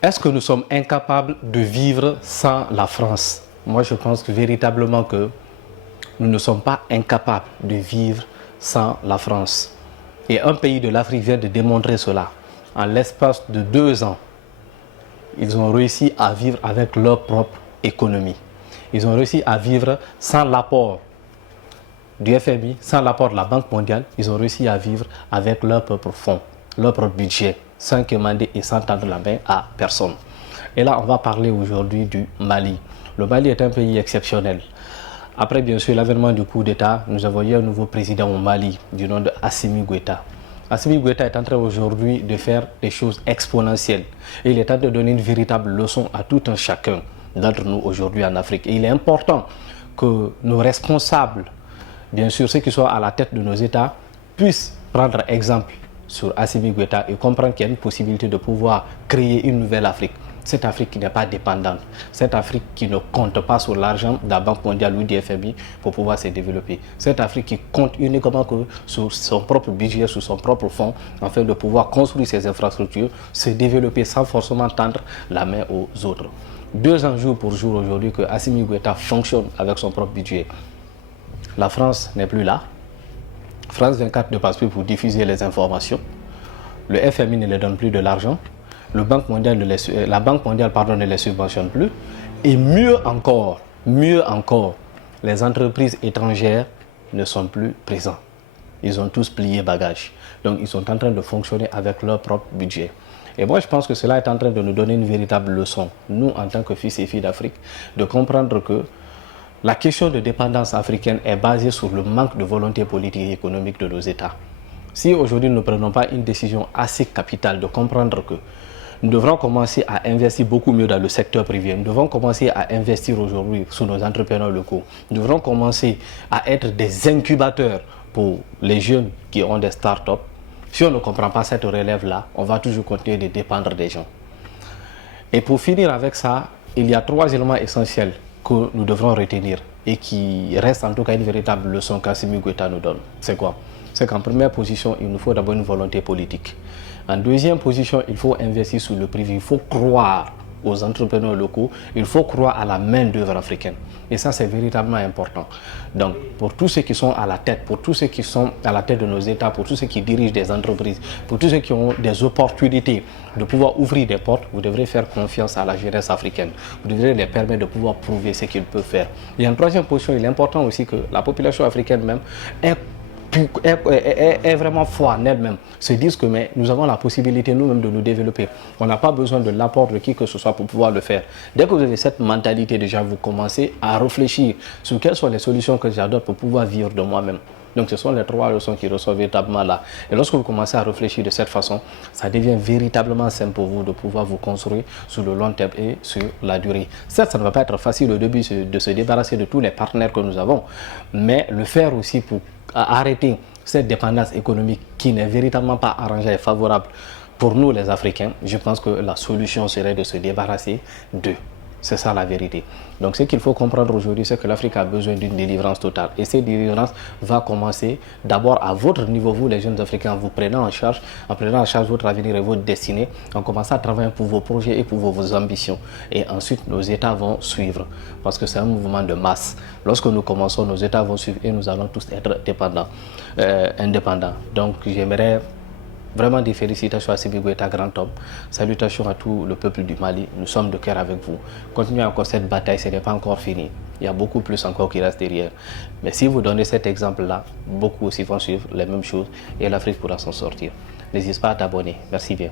Est-ce que nous sommes incapables de vivre sans la France? Moi, je pense que véritablement que nous ne sommes pas incapables de vivre sans la France. Et un pays de l'Afrique vient de démontrer cela. En l'espace de 2 ans, ils ont réussi à vivre avec leur propre économie. Ils ont réussi à vivre sans l'apport du FMI, sans l'apport de la Banque mondiale. Ils ont réussi à vivre avec leur propre fonds, leur propre budget, sans commander et sans tendre la main à personne. Et là, on va parler aujourd'hui du Mali. Le Mali est un pays exceptionnel. Après, bien sûr, l'avènement du coup d'État, nous avons eu un nouveau président au Mali, du nom de Assimi Goïta. Assimi Goïta est en train aujourd'hui de faire des choses exponentielles. Et il est en train de donner une véritable leçon à tout un chacun d'entre nous aujourd'hui en Afrique. Et il est important que nos responsables, bien sûr ceux qui sont à la tête de nos États, puissent prendre exemple sur Assimi Goïta et comprendre qu'il y a une possibilité de pouvoir créer une nouvelle Afrique. Cette Afrique qui n'est pas dépendante, cette Afrique qui ne compte pas sur l'argent de la Banque mondiale ou du FMI pour pouvoir se développer. Cette Afrique qui compte uniquement que sur son propre budget, sur son propre fonds, afin de pouvoir construire ses infrastructures, se développer sans forcément tendre la main aux autres. 2 ans jour pour jour aujourd'hui que Assimi Goïta fonctionne avec son propre budget. La France n'est plus là. France 24 ne passe plus pour diffuser les informations. Le FMI ne leur donne plus de l'argent. La Banque mondiale ne les subventionne plus. Et mieux encore, les entreprises étrangères ne sont plus présentes. Ils ont tous plié bagages. Donc ils sont en train de fonctionner avec leur propre budget. Et moi, je pense que cela est en train de nous donner une véritable leçon, nous, en tant que fils et filles d'Afrique, de comprendre que la question de dépendance africaine est basée sur le manque de volonté politique et économique de nos États. Si aujourd'hui nous ne prenons pas une décision assez capitale de comprendre que nous devrons commencer à investir beaucoup mieux dans le secteur privé, nous devons commencer à investir aujourd'hui sur nos entrepreneurs locaux, nous devrons commencer à être des incubateurs pour les jeunes qui ont des start-up. Si on ne comprend pas cette relève-là, on va toujours continuer de dépendre des gens. Et pour finir avec ça, il y a 3 éléments essentiels que nous devrons retenir et qui restent en tout cas une véritable leçon qu'Assimi Goïta nous donne. C'est quoi? C'est qu'en première position, il nous faut d'abord une volonté politique. En deuxième position, il faut investir sur le privé. Il faut croire aux entrepreneurs locaux, il faut croire à la main-d'œuvre africaine. Et ça, c'est véritablement important. Donc, pour tous ceux qui sont à la tête, pour tous ceux qui sont à la tête de nos États, pour tous ceux qui dirigent des entreprises, pour tous ceux qui ont des opportunités de pouvoir ouvrir des portes, vous devrez faire confiance à la jeunesse africaine. Vous devrez les permettre de pouvoir prouver ce qu'ils peuvent faire. Et en troisième position, il est important aussi que la population africaine même est vraiment foi en elle-même, se disent que mais nous avons la possibilité nous-mêmes de nous développer. On n'a pas besoin de l'apport de qui que ce soit pour pouvoir le faire. Dès que vous avez cette mentalité, déjà vous commencez à réfléchir sur quelles sont les solutions que j'adopte pour pouvoir vivre de moi-même. Donc ce sont les 3 leçons qui ressortent véritablement là. Et lorsque vous commencez à réfléchir de cette façon, ça devient véritablement simple pour vous de pouvoir vous construire sur le long terme et sur la durée. Certes, ça ne va pas être facile au début de se débarrasser de tous les partenaires que nous avons, mais le faire aussi pour arrêter cette dépendance économique qui n'est véritablement pas arrangée et favorable pour nous les Africains, je pense que la solution serait de se débarrasser d'eux. C'est ça la vérité. Donc ce qu'il faut comprendre aujourd'hui, c'est que l'Afrique a besoin d'une délivrance totale. Et cette délivrance va commencer d'abord à votre niveau, vous les jeunes Africains, vous prenant en charge votre avenir et votre destinée, en commençant à travailler pour vos projets et pour vos ambitions. Et ensuite, nos États vont suivre. Parce que c'est un mouvement de masse. Lorsque nous commençons, nos États vont suivre et nous allons tous être indépendants. Donc j'aimerais vraiment des félicitations à Assimi Goïta, grand homme. Salutations à tout le peuple du Mali. Nous sommes de cœur avec vous. Continuez encore cette bataille, ce n'est pas encore fini. Il y a beaucoup plus encore qui reste derrière. Mais si vous donnez cet exemple-là, beaucoup aussi vont suivre les mêmes choses et l'Afrique pourra s'en sortir. N'hésite pas à t'abonner. Merci bien.